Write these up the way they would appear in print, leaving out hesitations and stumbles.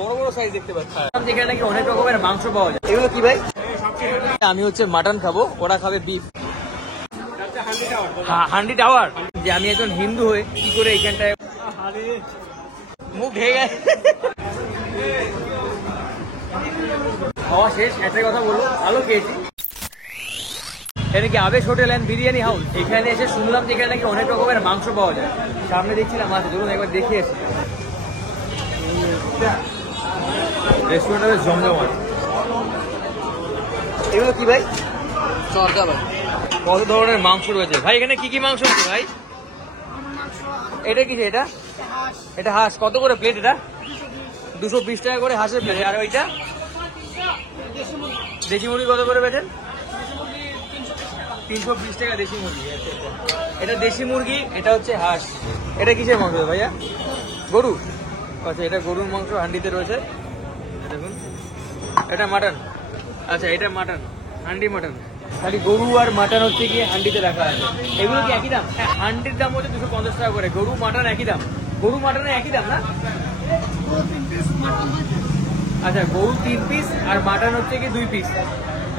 বড় বড় সাইজ দেখতে পাচ্ছি, যেখানে নাকি অনেক রকমের মাংস পাওয়া যায়। এগুলো কি ভাই? আমি হচ্ছে মাটন খাবো, ওরা খাবে বিফ। হান্ডি টাওয়ার। যে আমি একজন হিন্দু হয়ে কি করে এইখানটায় মুখ ঢেকে গেছে। খাওয়া শেষ, একটাই কথা বলবো, ভালো খেয়েছি। এটা কি আবেশ হোটেল অ্যান্ড বিরিয়ানি হাউস। এখানে এসে শুনলাম যে এখানে নাকি অনেক রকমের মাংস পাওয়া যায়। সামনে দেখছিলাম আছে, চলুন একবার দেখে এসে। রেস্টুরেন্টটা বেশ জমজমাট। এগুলো কি ভাই? চরকা ভাই। কত ধরনের মাংস রয়েছে ভাই, এখানে কি কি মাংস আছে ভাই? এটা কি? এটা এটা হাঁস। কত করে প্লেট এটা? 220 টাকা করে হাঁসের প্লেট। আর ওইটা দেশি মুরগি কত করে বেচেন? 320 টাকা দেশি মুরগি। এটা দেশি মুরগি, এটা হচ্ছে হাঁস। এটা কিসের মাংস ভাইয়া? গরু। আচ্ছা, এটা গরুর মাংস হান্ডিতে রয়েছে, দেখুন। এটা মাটন। আচ্ছা, এটা মাটন, হান্ডি মাটন। খালি গরু আর মাটন হচ্ছে গিয়ে হান্ডিতে রাখা আছে। এগুলো কি একই দাম? হ্যাঁ, হান্ডির দাম হচ্ছে 250 টাকা করে। গরু মাটন একই দাম? গরু মাটনের একই দাম না? আচ্ছা, গরু 3 পিস আর মাটন হচ্ছে কি 2 পিস।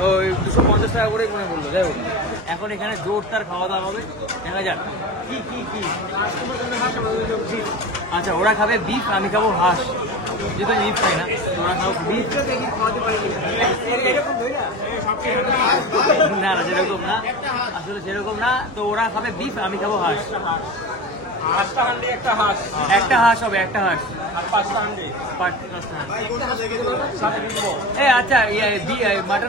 ওই 250 টাকা করে মনে বললো। যাই হোক, এখন এখানে জোরদার খাওয়া দাওয়া হবে, দেখা যাক কি কি কি। আচ্ছা, ওরা খাবে বিফ, আমি খাবো হাঁস। যেহেতু বিফ খাই না, ওরা খাবো বিফ। না না, সেরকম না, আসলে সেরকম না। তো ওরা খাবে বিফ, আমি খাবো হাঁস। একটা হাঁস হবে, একটা হাঁস। আচ্ছা, মাটন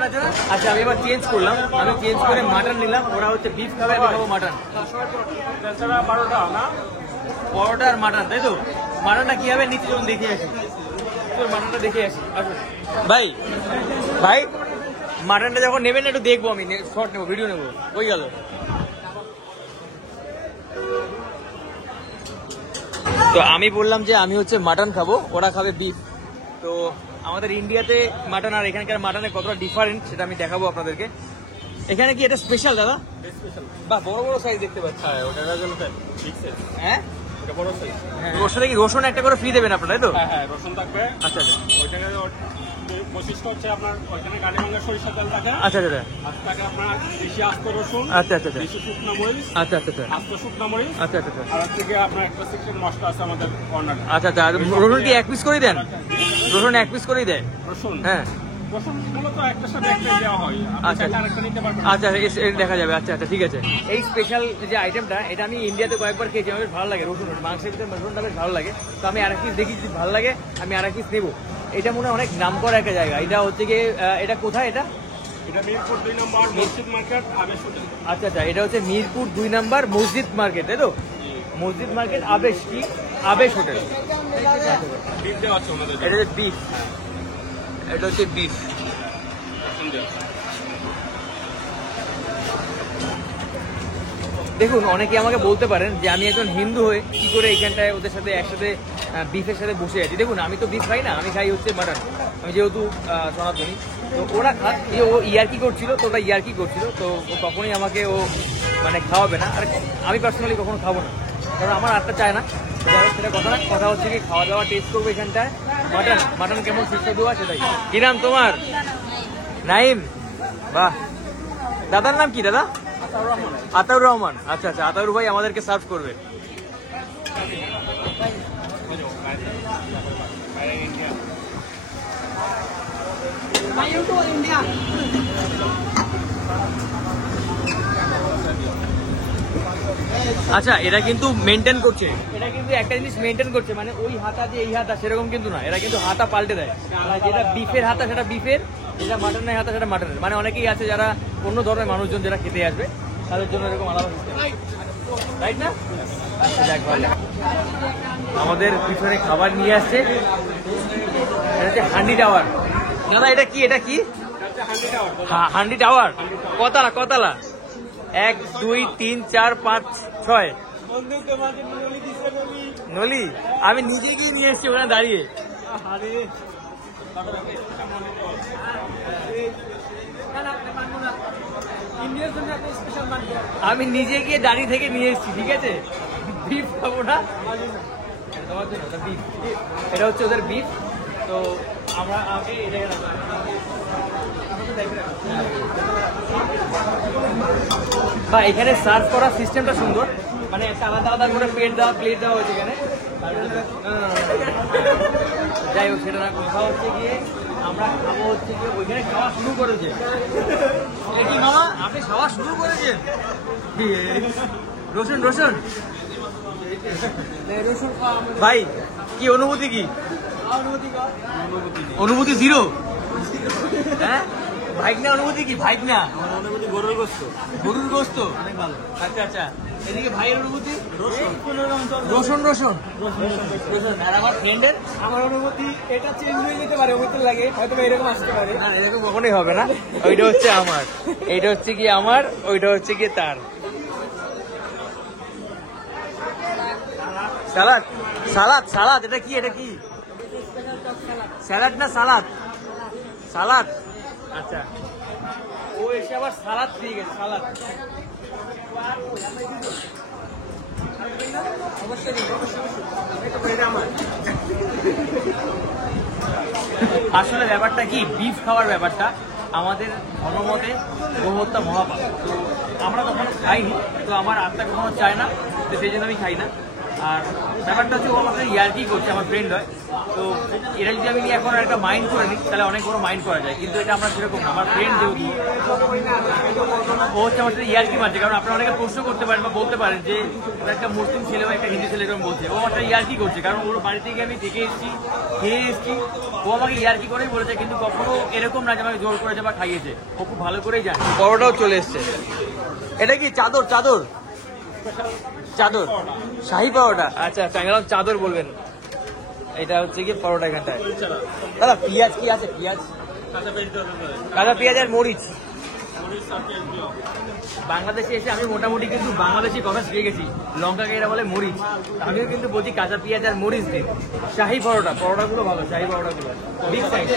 আছে না? আচ্ছা, আমি এবার চেঞ্জ করলাম, আমি চেঞ্জ করে মাটন নিলাম। ওরা হচ্ছে বিফ খাবে, আমি খাবো মাটন। পরোটা আর মাটন, তাই তো? মাটনটা কি হবে নিচে যখন দেখে আসি, মাটনটা দেখে আসি। আচ্ছা ভাই, ভাই মাটনটা যখন নেবেন একটু দেখবো, আমি শর্ট নেবো, ভিডিও নেবো। ওই গেল। তো আমি বললাম যে আমি হচ্ছে মাটন খাবো, ওরা খাবে বিফ। তো আমাদের ইন্ডিয়াতে মাটন আর এখানকার মাটনে কতটা ডিফারেন্ট সেটা আমি দেখাবো আপনাদেরকে। এখানে কি এটা স্পেশাল দাদা? বা বড় বড় সাইজ দেখতে পাচ্ছি। হ্যাঁ, ওর সাথে কি রসুন একটা করে ফ্রি দেবেন আপনারা, তাই তো? হ্যাঁ, রসুন থাকবে। আচ্ছা আচ্ছা, ওইটাকে বৈশিষ্ট্য হচ্ছে আপনার ওইখানে কালীগঙ্গা সরিষার তেল থাকে। আচ্ছা আচ্ছা, থাকে আপনার দেশি আস্ত রসুন। আচ্ছা আচ্ছা, দেশি শুকনো মরিচ। আচ্ছা আচ্ছা, আস্ত শুকনো মরিচ। আচ্ছা আচ্ছা, আর থেকে আপনার একটা সিক্রেট মশলা আছে আমাদের কর্নারে। আচ্ছা আচ্ছা। রসুন কি 1 পিস করেই দেন? রসুন 1 পিস করেই দেয় রসুন? হ্যাঁ, রসুন মূলত একটা সাথে একটাই দেওয়া হয়। আচ্ছা আরেকটা নিতে পারবেন। আচ্ছা, দেখা যাবে। আচ্ছা আচ্ছা, ঠিক আছে। এই স্পেশাল যে আইটেমটা, এটা আমি ইন্ডিয়াতে কয়েকবার খেয়েছি, আমার বেশ ভালো লাগে। রসুন মাংসের ভিতরে রসুনটা বেশ ভালো লাগে। তো আমি আরেক পিস দেখি, যদি ভালো লাগে আমি আরেক পিস নেবো। এটা মনে হয় অনেক নাম করা একটা জায়গা। এটা হচ্ছে গিয়ে, এটা কোথায়? এটা মিরপুর 2 নম্বর মসজিদ মার্কেট, আবেশ হোটেল। আচ্ছা আচ্ছা, এটা হচ্ছে মিরপুর 2 নম্বর মসজিদ মার্কেট, তাই তো? মসজিদ মার্কেট, আবেশ কি? আবেশ হোটেল। বিফ দেওয়া আছে আমাদের। এটা হচ্ছে বিফ, এটা হচ্ছে বিফ। দেখুন, অনেকে আমাকে বলতে পারেন যে আমি একজন হিন্দু হয়ে কি করে এইখানটায় ওদের সাথে একসাথে বিফের সাথে বসে আছি। দেখুন, আমি তো বিফ খাই না, আমি খাই হচ্ছে মাটন। আমি যেহেতু সনাতনী, তো ওরা খাক। ও ইয়ার্কি করছিল, তো ওটা ইয়ার্কি করছিল, তো কখনোই আমাকে ও মানে খাওয়াবে না। আর আমি পার্সোনালি কখনো খাবো না, কারণ আমার আটটা চায় না। সেটা কথা না, কথা হচ্ছে কি খাওয়া দাওয়া টেস্ট করবো এখানটায়। মাটন কেমন সুস্বাদু আছে সেটাই। কি নাম তোমার? নাইম। বাহ, দাদার নাম কি দাদা? আতাউর রহমান। আচ্ছা আচ্ছা, আতাউর ভাই আমাদেরকে সার্ভ করবে। আচ্ছা, এটা কিন্তু মেনটেন করছে, এটা কিন্তু একটা জিনিস মেনটেন করছে, মানে ওই হাতা যে এই হাতা সেরকম কিন্তু না। এরা কিন্তু হাতা পাল্টে দেয়, যেটা বিফের হাতা সেটা বিফের, যেটা মাটনের হাতা সেটা মাটনের। মানে অনেকেই আছে যারা অন্য ধরনের মানুষজন যারা খেতে আসবে, তাদের জন্য এরকম আলাদা সিস্টেম, রাইট না? আমাদের পিছনে খাবার নিয়ে আসছে, এটা হচ্ছে হান্ডি টাওয়ার। দাদা এটা কি? এটা কি? হান্ডি টাওয়ার। কতলা? কতলা? 1 2 3 4 5 6 নলি। আমি নিজে গিয়ে নিয়ে এসেছি ওখানে দাঁড়িয়ে। আমি নিজে গিয়ে দাঁড়িয়ে থেকে নিয়ে এসেছি, ঠিক আছে? বিফ খাবো না, এটা হচ্ছে ওদের বিফ। তো আমরা বা এখানে সার্ভ করার সিস্টেমটা সুন্দর, মানে একটা আলাদা আলাদা করে প্লেট দেওয়া হয়েছে এখানে। যাই হোক, সেটা না, কথা হচ্ছে গিয়ে আমরা খাবো হচ্ছে গিয়ে ওইখানে খাওয়া শুরু করেছে। কি মামা, আপনি খাওয়া শুরু করেছেন? রসুন রসুন ভাই, কি অনুভূতি? কি অনুভূতি? জিরো? হ্যাঁ ভাইক না, অনুভূতি কি? ভাইক না, অনুভূতি গরুর গোস্ত। গরুর গোস্ত অনেক ভালো। আচ্ছা আচ্ছা, এদিকে ভাইয়ের অনুভূতি রসুন রসুন রসুন। আর আমার ফ্রেন্ডের, আমার অনুভূতি এটা চেঞ্জ হয়ে যেতে পারে, ওই লাগে হয়তো এরকম আসতে পারে। না এরকম কখনোই হবে না। ওইটা হচ্ছে আমার, এইটা হচ্ছে কি আমার, ওইটা হচ্ছে কি তার। সালাদ সালাদ সালাদ, এটা কি? এটা কি স্যালাড না সালাদ? সালাদ। আচ্ছা, ও এসে আবার সালাদ দিয়ে গেছে। সালাদ আসলে ব্যাপারটা কি, বিফ খাওয়ার ব্যাপারটা আমাদের ধর্মমতে গোহত্যা মহাপাপ। তো আমরা কখনো খাইনি, তো আমার আত্মা কখনো চায় না, তো সেই জন্য আমি খাই না। আর ব্যাপারটা হচ্ছে ও আমাদের ইয়ার্কি করছে, আমার ফ্রেন্ড হয়। তো এটা যদি আমি নিয়ে এখন একটা মাইন্ড করে নিই, তাহলে অনেক বড় মাইন্ড করা যায়, কিন্তু এটা আমরা সেরকম না। আমার ফ্রেন্ড যেহেতু, ও হচ্ছে আমার সাথে ইয়ার্কি মারছে। কারণ আপনারা অনেকে প্রশ্ন করতে পারেন বা বলতে পারেন যে একটা মুসলিম ছেলে বা একটা হিন্দু ছেলে এরকম বলছে, ও একটা ইয়ার্কি করছে। কারণ ওর বাড়ি থেকে আমি থেকে এসেছি, খেয়ে এসেছি, ও আমাকে ইয়ার্কি করেই বলেছে, কিন্তু কখনো এরকম না যে আমাকে জোর করেছে বা খাইয়েছে। ও খুব ভালো করেই জানে। পরোটাও চলে এসছে। এটা কি চাদর? চাদর চাদর শাহী পরোটা। আচ্ছা, টাঙ্গালাম চাদর বলবেন। এটা হচ্ছে কি পরোটা এখানটায়। দাদা পেঁয়াজ কি আছে? পেঁয়াজ, কাঁচা পেঁয়াজ আর মরিচ। বাংলাদেশে এসে আমি মোটামুটি কিন্তু বাংলাদেশি কথা শিখে গেছি। লঙ্কাকে এরা বলে মরিচ, আমিও কিন্তু বলছি কাঁচা পেঁয়াজ আর মরিচ দিন। শাহী পরোটা, পরোটাগুলো ভালো, শাহী পরোটাগুলো বিগ সাইজ।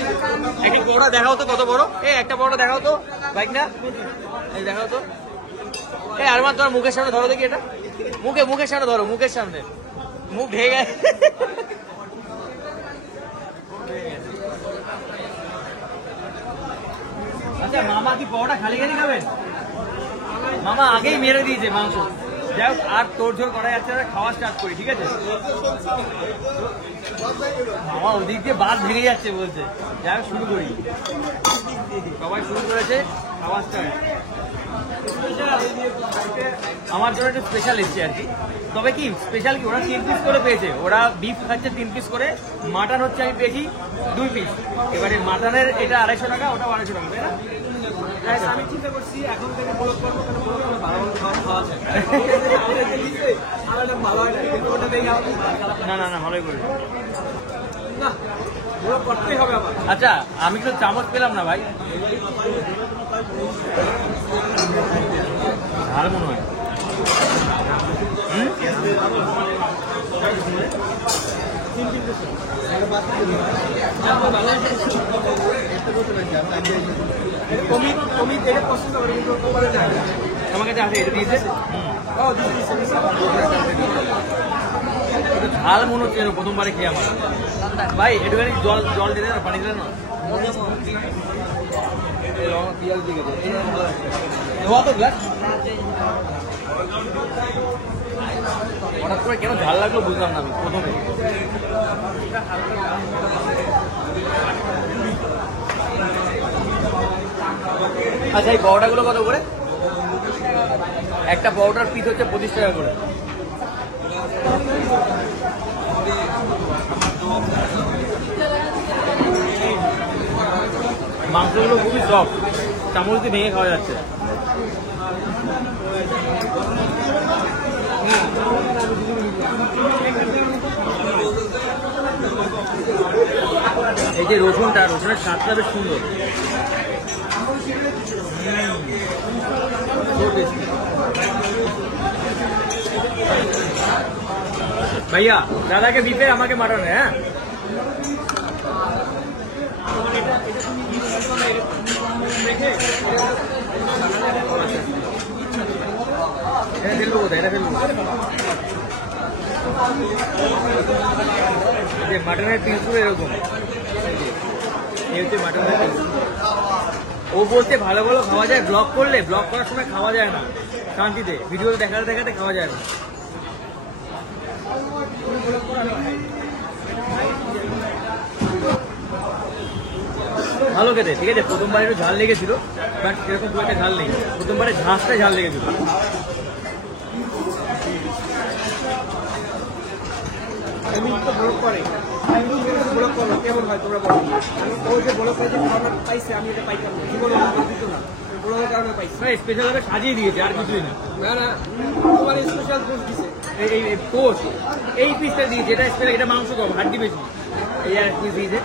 একটা পরোটা দেখাও তো কত বড়। একটা পরোটা দেখাও তো বাইক না, এই দেখাও তো। আর মাত্র তোমার মুখের সামনে ধরো দেখি, এটা মুখের সামনে ধরো, মুখের সামনে। মুখ ঢেকে গেছে। আচ্ছা মামা কি পরোটা খালি খালি খাবেন? মামা আগেই মেরে দিয়েছে মাংস। যাই হোক, আর তোড়জোড় করা যাচ্ছে না, খাওয়া স্টার্ট করি, ঠিক আছে? মামা ওদিক দিয়ে বাদ ভেঙে যাচ্ছে বলছে। যাই হোক, শুরু করি। সবাই শুরু করেছে, খাওয়া স্টার্ট। আমার জন্য একটু স্পেশাল এসছে আর কি। তবে কি স্পেশাল কি, ওরা 3 পিস করে পেয়েছে। ওরা বিফ খাচ্ছে 3 পিস করে, মাটন হচ্ছে আমি পেয়েছি 2 পিস। এবারে মাটনের এটা 250 টাকা, ওটা 250 টাকা, তাই না? আমি চিন্তা করছি এখন থেকে ব্লগ করবো, কারণ ব্লগ করলে ভালো ভালো খাওয়া যায়। ভালো হয় না, কিন্তু ওটা দেখে না ভালোই করে না, ব্লগ করতেই হবে আমার। আচ্ছা, আমি তো চামচ পেলাম না ভাই। ঝাল মনে হয়। আমার কাছে আছে, এটা দিয়েছে। ঝাল মনে হচ্ছে প্রথমবারে খেয়ে আমার। ভাই একটুখানি জল দিলে না, পানি দিলে না। হঠাৎ করে কেন ঝাল লাগলো বুঝলাম না আমি প্রথমে। আচ্ছা, এই পরোটাগুলো কত করে? একটা পরোটার পিস হচ্ছে 25 টাকা করে। মাংসগুলো খুবই সফট, চামচ দিয়ে ভেঙে খাওয়া যাচ্ছে। এই যে রসুনের স্বাদটা বেশ সুন্দর। ভাইয়া দাদাকে দিতে, আমাকে মাটনে। হ্যাঁ, এটা ফেলবো কোথায়? এটা ফেলবো। যে মাটনের পিসগুলো এরকম এই হচ্ছে মাটনের পিস। ও বলতে ভালো ভালো খাওয়া যায়, ব্লগ করলে ব্লগ করার সময় খাওয়া যায় না শান্তিতে, ভিডিওতে দেখাতে দেখাতে খাওয়া যায় না। ভালো খেতে, ঠিক আছে। প্রথমবার একটু ঝাল লেগেছিল, বাট সেরকম খুব একটা ঝাল নেই। প্রথমবারে ঝাঁসটা ঝাল লেগেছিল। আমি তো ব্লগ করে ব্লগ করলো কেমন হয় তোমরা বলো। আমি ও যে ব্লগ করে যে খাবার পাইছে আমি এটা পাইতাম না, জীবনে দিত না, ব্লগের কারণে পাইছি। স্পেশাল ভাবে সাজিয়ে দিয়েছে, আর কিছুই না। না না, তোমার স্পেশাল কোর্স দিছে। এই কোষ এই পিসটা দিয়েছে, এটা স্পেশাল, এটা মাংস কম, হাড্ডি বেশি। এই আর পিস দিয়েছে,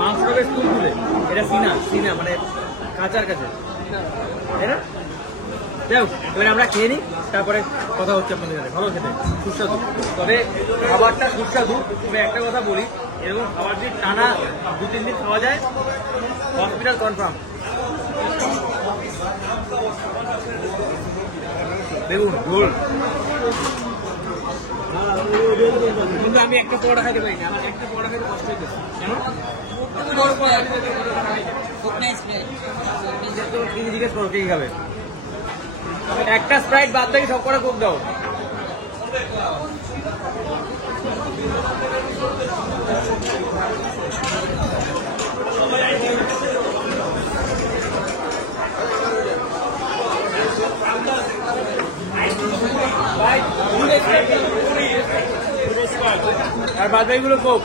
মাংসটা বেশ তুলতুলে। এটা সিনা মানে কাঁচার কাছে, তাই না? যাই হোক, এবার আমরা খেয়ে নিই, তারপরে কথা হচ্ছে আপনাদের সাথে। ভালো খেতে, সুস্বাদু। তবে খাবারটা সুস্বাদু। তবে একটা কথা বলি, এরকম খাবার যদি টানা 2-3 দিন খাওয়া যায়, হসপিটাল কনফার্ম। দেখুন গোল, কিন্তু আমি একটা পরোটা খাইতে পারি না, আমার একটা পরোটা খাইতে কষ্ট হইতেছে। কেন? তুমি জিজ্ঞেস করো কে খাবে। একটা স্প্রাইট বাদ থেকে সব কটা কোক দাও। আর বাদ বাকিগুলো কোক।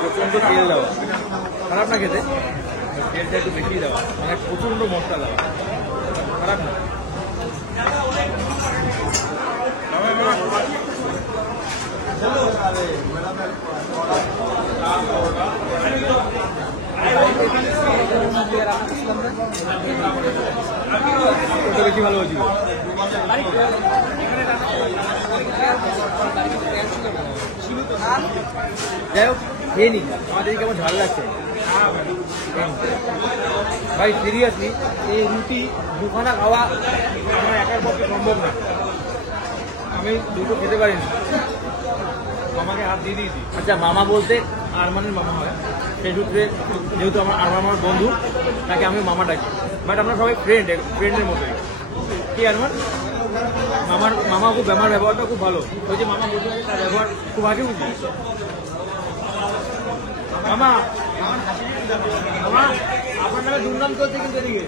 প্রচন্ড তেল দেওয়া, খারাপ না খেতে, তেলটা একটু বেশি দেওয়া, মানে প্রচন্ড মশলা দেওয়া, খারাপ না। ওটা বেশি ভালো হয়েছিল। যাই হোক, খেয়ে নি, আমাদের কেমন ঝাল লাগছে ভাই। সিরিয়াসলি এই রুটি দুখানা খাওয়া আমার একার পক্ষে সম্ভব না। আমি দুটো খেতে পারিনি, মামাকে হাত দিয়ে দিয়েছি। আচ্ছা, মামা বলতে আরমানের মামা হয়, সেই সূত্রে যেহেতু আমার আরমান বন্ধু, তাকে আমি মামা ডাকি। বাট আমরা সবাই ফ্রেন্ডের মতোই। কি আরমান? মামা খুব ব্যবহারটা খুব ভালো। ওই যে মামা বলতে তার ব্যবহার খুব হাসি খুশি। মামা আপনার নামে দুর্নাম করছে কিন্তু এদিকে।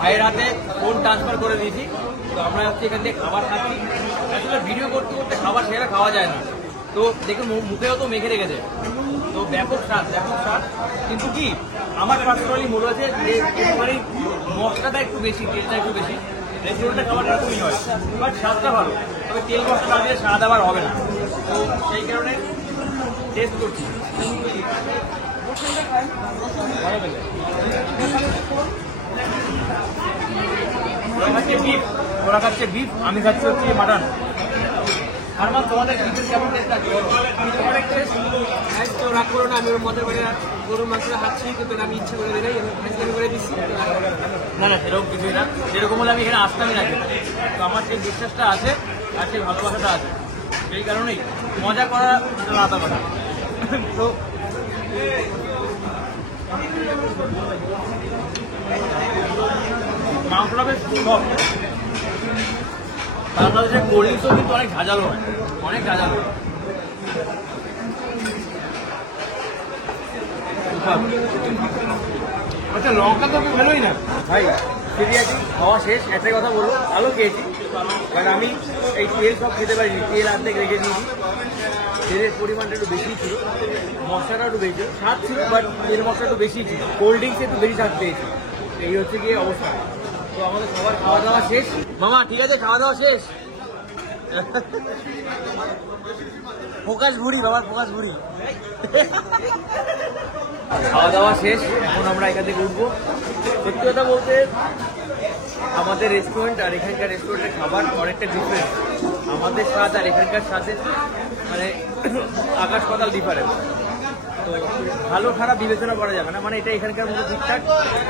ভাইয়ের হাতে ফোন ট্রান্সফার করে দিয়েছি। তো আমরা হচ্ছে এখান থেকে খাবার খাচ্ছি। আসলে ভিডিও করতে করতে খাবার সেরা খাওয়া যায় না, তো দেখুন মুখেও তো মেখে রেখেছে। তো ব্যাপক স্বাদ। কিন্তু কি আমার পার্সোনালি মনে হচ্ছে যে একটুখানি মশলাটা একটু বেশি, তেলটা একটু বেশি। রেস্টুরেন্টের খাবার এরকমই হয়, বাট স্বাদটা ভালো। তবে তেল মশলা না দিলে স্বাদ আবার হবে না, তো সেই কারণে টেস্ট করছি। ভালো পেলে ওরা খাচ্ছে বিফ, আমি খাচ্ছি হচ্ছে মাটন। আর তোমাদের বিফের কেমন টেস্ট আছে বলো? অনেক টেস্ট। তো রাগ করো না, আমি ওর মধ্যে করে গরুর মাংসটা খাচ্ছি, কিন্তু আমি ইচ্ছে করে দিলাই আমি করে দিচ্ছি। না সেরকম কিছুই না, সেরকম হলে আমি এখানে আসতামই না। তো আমার সেই বিশ্বাসটা আছে আর সেই ভালোবাসাটা আছে, সেই কারণেই মজা করা আলাদা কথা। তো মাংসটা বেশ সফট। বাংলাদেশের কোল্ড ড্রিঙ্কসও কিন্তু অনেক ঝাঁঝালো হয়, অনেক ঝাঁঝালো। আচ্ছা, লঙ্কা তো বেরোই না ভাই। সিরিয়াসলি খাওয়া শেষ। একটা কথা বলবো, ভালো খেয়েছি, বাট আমি এই তেল সব খেতে পারিনি। তেল অর্ধেক রেখে দিয়েছি, তেলের পরিমাণটা একটু বেশি ছিল, মশলাটা একটু বেশি স্বাদ ছিল, বাট তেল মশলা একটু বেশি ছিল। কোল্ড ড্রিঙ্কসে একটু বেশি স্বাদ পেয়েছি। এই হচ্ছে গিয়ে অবস্থা। তো আমাদের সবার খাওয়া দাওয়া শেষ। মামা ঠিক আছে, খাওয়া দাওয়া শেষ। ফোকাস ভুড়ি বাবা, ফোকাস ভুড়ি। খাওয়া দাওয়া শেষ, এখন আমরা এখান থেকে উঠবো। সত্যি কথা বলতে আমাদের রেস্টুরেন্ট আর এখানকার রেস্টুরেন্টের খাবার অনেকটা ডিফারেন্ট। আমাদের স্বাদ আর এখানকার স্বাদের মানে আকাশ পাতাল ডিফারেন্স। তো ভালো খারাপ বিবেচনা করা যাবে না, মানে এটা এখানকার মতো ঠিকঠাক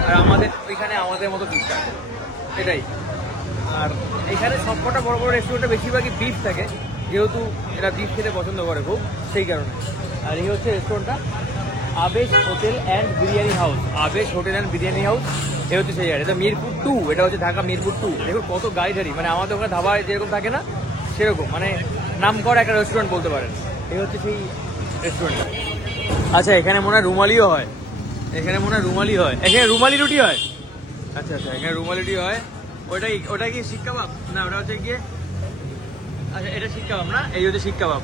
আর আমাদের ওইখানে আমাদের মতো ঠিকঠাক, এটাই। আর এখানে সবকটা বড় বড় রেস্টুরেন্টে বেশিরভাগই বিফ থাকে, যেহেতু এরা বিফ খেতে পছন্দ করে খুব, সেই কারণে। আর এই হচ্ছে রেস্টুরেন্টটা, Abesh hotel and biryani house. Abesh hotel and biryani house, এ হচ্ছে সেই জায়গা। এটা মিরপুর 2, এটা হচ্ছে ঢাকা মিরপুর 2। দেখুন কত গাড়ি, মানে আমাদের ওখানে ধাবায় যেরকম থাকে না সেরকম, মানে নাম করা একটা রেস্টুরেন্ট বলতে পারেন। এই হচ্ছে সেই রেস্টুরেন্টটা। আচ্ছা, এখানে মনে হয় রুমালিও হয়, এখানে মনে হয় রুমালি হয়, এখানে রুমালি রুটি হয়। আচ্ছা আচ্ছা, এখানে রুমালি রুটি হয়। ওটা কি শিক কাবাব? না, ওটা হচ্ছে গিয়ে, আচ্ছা এটা শিক কাবাব না, এই হচ্ছে শিক কাবাব,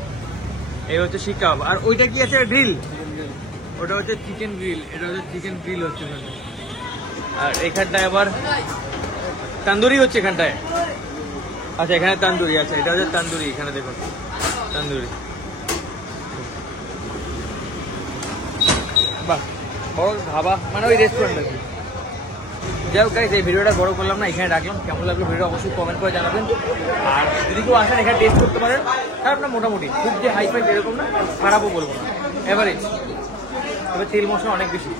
এই হচ্ছে শিক কাবাব। আর ওইটা কি আছে? গ্রিল। ওটা হচ্ছে চিকেন গ্রিল, এটা হচ্ছে চিকেন গ্রিল হচ্ছে ওখানে। আর এখানটায় আবার তান্দুরি হচ্ছে এখানটায়। আচ্ছা, এখানে তান্দুরি আছে, এটা হচ্ছে তান্দুরি। এখানে দেখুন তান্দুরি। বাহ, বড় ধাবা, মানে ওই রেস্টুরেন্ট আর কি। যাই হোক গাইস, এই ভিডিওটা বড় করলাম না, এখানে রাখলাম। কেমন লাগলো ভিডিওটা অবশ্যই কমেন্ট করে জানাবেন। আর যদি কেউ আসেন এখানে টেস্ট করতে পারেন, খারাপ না মোটামুটি, খুব যে হাই ফাই এরকম না, খারাপও বলবো না, এভারেজ। তবে তেল মশলা অনেক বেশি।